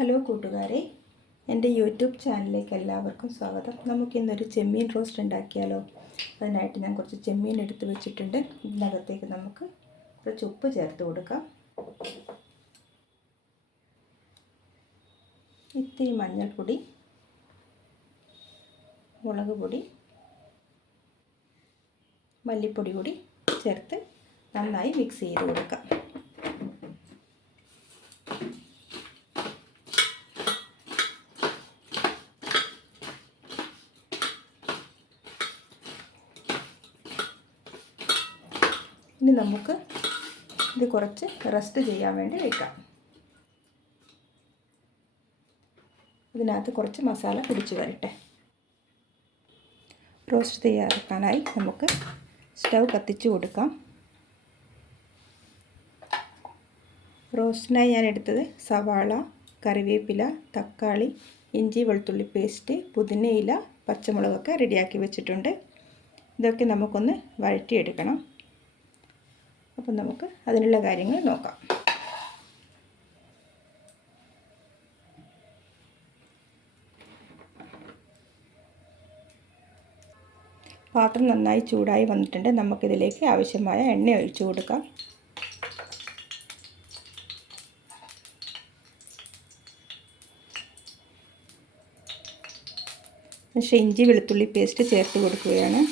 Hello കൂട്ടുകാരെ, എൻ്റെ YouTube ചാനലിലേക്ക് എല്ലാവർക്കും സ്വാഗതം. നമുക്കിന്നൊരു ചെമ്മീൻ റോസ്റ്റ് ഉണ്ടാക്കിയാലോ? അതിനായിട്ട് ഞാൻ കുറച്ച് ചെമ്മീൻ എടുത്ത് വെച്ചിട്ടുണ്ട്. ഇതിനകത്തേക്ക് നമുക്ക് കുറച്ച് ഉപ്പ് ചേർത്ത് കൊടുക്കാം. ഇത്തിരി മഞ്ഞൾപ്പൊടി, മുളക് പൊടി, മല്ലിപ്പൊടി കൂടി ചേർത്ത് നന്നായി മിക്സ് ചെയ്ത് കൊടുക്കാം. ഇനി നമുക്ക് ഇത് കുറച്ച് റെസ്റ്റ് ചെയ്യാൻ വേണ്ടി വയ്ക്കാം. ഇതിനകത്ത് കുറച്ച് മസാല പിടിച്ചു വരട്ടെ. റോസ്റ്റ് തയ്യാറാക്കാനായി നമുക്ക് സ്റ്റൗ കത്തിച്ചു കൊടുക്കാം. റോസ്റ്റിനായി ഞാൻ എടുത്തത് സവാള, കറിവേപ്പില, തക്കാളി, ഇഞ്ചി വെളുത്തുള്ളി പേസ്റ്റ്, പുതിനയില, പച്ചമുളകൊക്കെ റെഡിയാക്കി വെച്ചിട്ടുണ്ട്. ഇതൊക്കെ നമുക്കൊന്ന് വഴറ്റിയെടുക്കണം. അപ്പം നമുക്ക് അതിനുള്ള കാര്യങ്ങൾ നോക്കാം. പാത്രം നന്നായി ചൂടായി വന്നിട്ടുണ്ട്. നമുക്കിതിലേക്ക് ആവശ്യമായ എണ്ണ ഒഴിച്ചു കൊടുക്കാം. ഇഞ്ചി വെളുത്തുള്ളി പേസ്റ്റ് ചേർത്ത് കൊടുക്കുകയാണ്.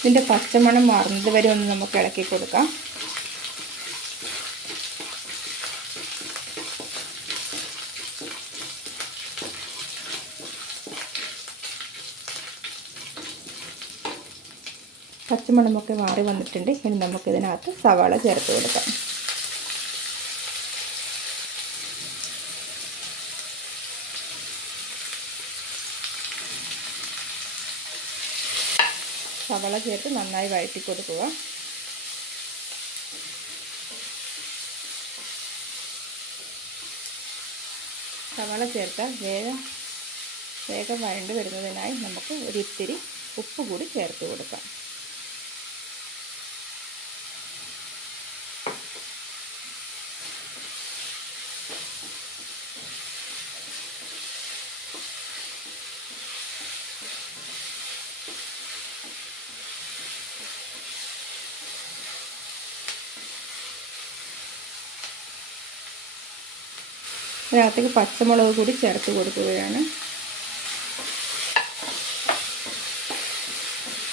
ഇതിൻ്റെ പച്ചമണം മാറുന്നത് വരെ ഒന്ന് നമുക്ക് ഇളക്കി കൊടുക്കാം. പച്ചമണമൊക്കെ മാറി വന്നിട്ടുണ്ട്. ഇനി നമുക്കിതിനകത്ത് സവാള ചേർത്ത് കൊടുക്കാം. സവാള ചേർത്ത് നന്നായി വഴറ്റി കൊടുക്കുക. സവാള ചേർത്താൽ വേഗം വഴണ്ട് വരുന്നതിനായി നമുക്ക് ഒരിത്തിരി ഉപ്പ് കൂടി ചേർത്ത് കൊടുക്കാം. ഇതിനകത്തേക്ക് പച്ചമുളക് കൂടി ചേർത്ത് കൊടുക്കുകയാണ്.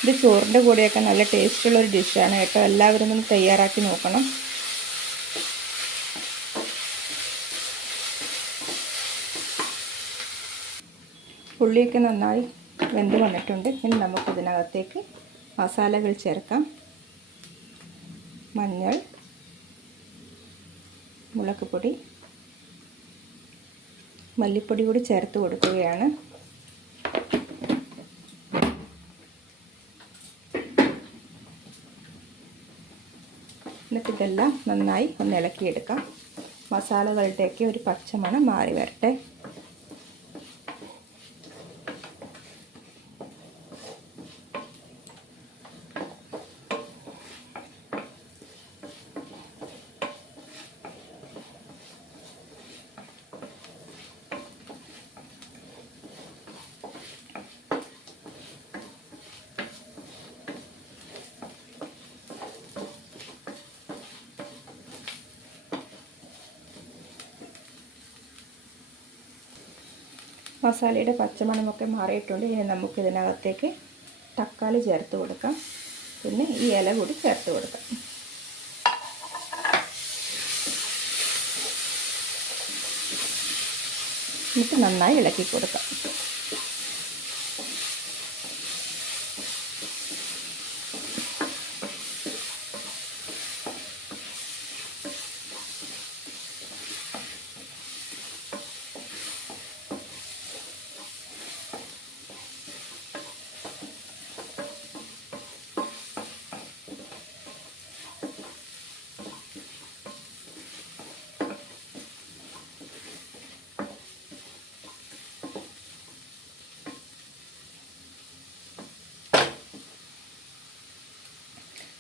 ഇത് ചോറിൻ്റെ കൂടെയൊക്കെ നല്ല ടേസ്റ്റുള്ളൊരു ഡിഷാണ് കേട്ടോ. എല്ലാവരും ഒന്ന് തയ്യാറാക്കി നോക്കണം. ഉള്ളിയൊക്കെ നന്നായി വെന്ത് വന്നിട്ടുണ്ട്. ഇനി നമുക്കിതിനകത്തേക്ക് മസാലകൾ ചേർക്കാം. മഞ്ഞൾ, മുളക് പൊടി, മല്ലിപ്പൊടി കൂടി ചേർത്ത് കൊടുക്കുകയാണ്. എന്നിട്ട് ഇതെല്ലാം നന്നായി ഒന്ന് ഇളക്കിയെടുക്കാം. മസാലകളുടെയൊക്കെ ഒരു പച്ചമണം മാറി വരട്ടെ. മസാലയുടെ പച്ചമണമൊക്കെ മാറിയിട്ടുണ്ട്. ഇനി നമുക്ക് ഇതിനകത്തേക്ക് തക്കാളി ചേർത്ത് കൊടുക്കാം. പിന്നെ ഈ ഇല കൂടി ചേർത്ത് കൊടുക്കാം. എന്നിട്ട് നന്നായി ഇളക്കി കൊടുക്കാം.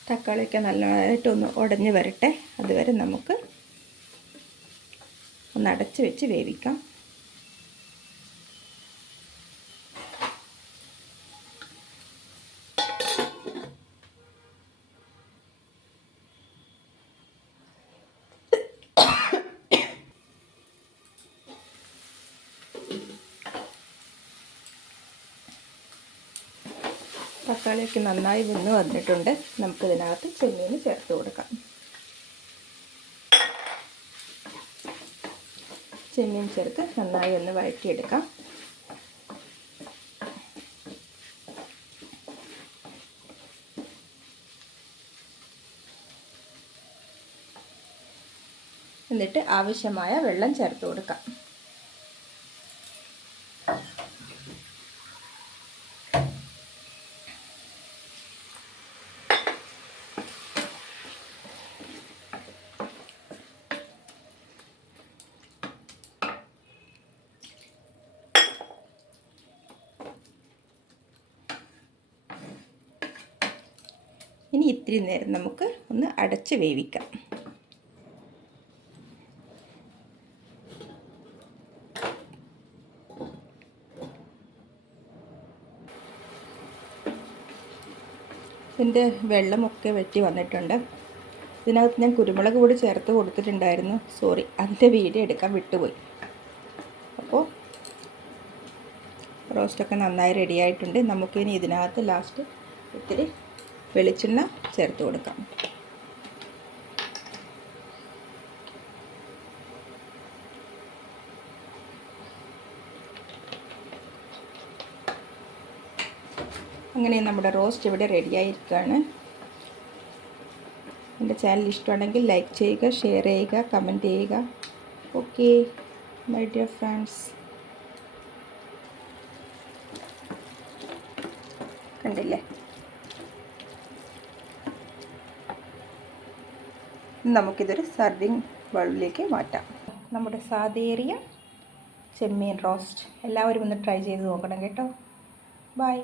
തക്കാളിയൊക്കെ നല്ലതായിട്ടൊന്ന് ഉടഞ്ഞ് വരട്ടെ. അതുവരെ നമുക്ക് ഒന്ന് അടച്ച് വെച്ച് വേവിക്കാം. തക്കാളിയൊക്കെ നന്നായി വെന്ത് വന്നിട്ടുണ്ട്. നമുക്കിതിനകത്ത് ചെമ്മീൻ ചേർത്ത് കൊടുക്കാം. ചെമ്മീൻ ചേർത്ത് നന്നായി ഒന്ന് വഴറ്റിയെടുക്കാം. എന്നിട്ട് ആവശ്യമായ വെള്ളം ചേർത്ത് കൊടുക്കാം. ഇനി ഇത്തിരി നേരം നമുക്ക് ഒന്ന് അടച്ച് വേവിക്കാം. ഇതിൻ്റെ വെള്ളമൊക്കെ വെട്ടി വന്നിട്ടുണ്ട്. ഇതിനകത്ത് ഞാൻ കുരുമുളക് പൊടി ചേർത്ത് കൊടുത്തിട്ടുണ്ടായിരുന്നു. സോറി, അതിൻ്റെ വീഡിയോ എടുക്കാൻ വിട്ടുപോയി. അപ്പോൾ റോസ്റ്റൊക്കെ നന്നായി റെഡിയായിട്ടുണ്ട്. നമുക്കിനി ഇതിനകത്ത് ലാസ്റ്റ് ഇത്തിരി വെളിച്ചെണ്ണ ചേർത്ത് കൊടുക്കാം. അങ്ങനെ നമ്മുടെ റോസ്റ്റ് ഇവിടെ റെഡിയായിരിക്കുകയാണ്. എൻ്റെ ചാനൽ ഇഷ്ടമാണെങ്കിൽ ലൈക്ക് ചെയ്യുക, ഷെയർ ചെയ്യുക, കമൻറ്റ് ചെയ്യുക. ഓക്കെ മൈ ഡിയർ ഫ്രണ്ട്സ്, കണ്ടില്ലേ? നമുക്കിതൊരു സർവിങ് ബൗളിലേക്ക് മാറ്റാം. നമ്മുടെ സാദേറിയ ചെമ്മീൻ റോസ്റ്റ് എല്ലാവരും ഒന്ന് ട്രൈ ചെയ്ത് നോക്കണം കേട്ടോ. ബൈ.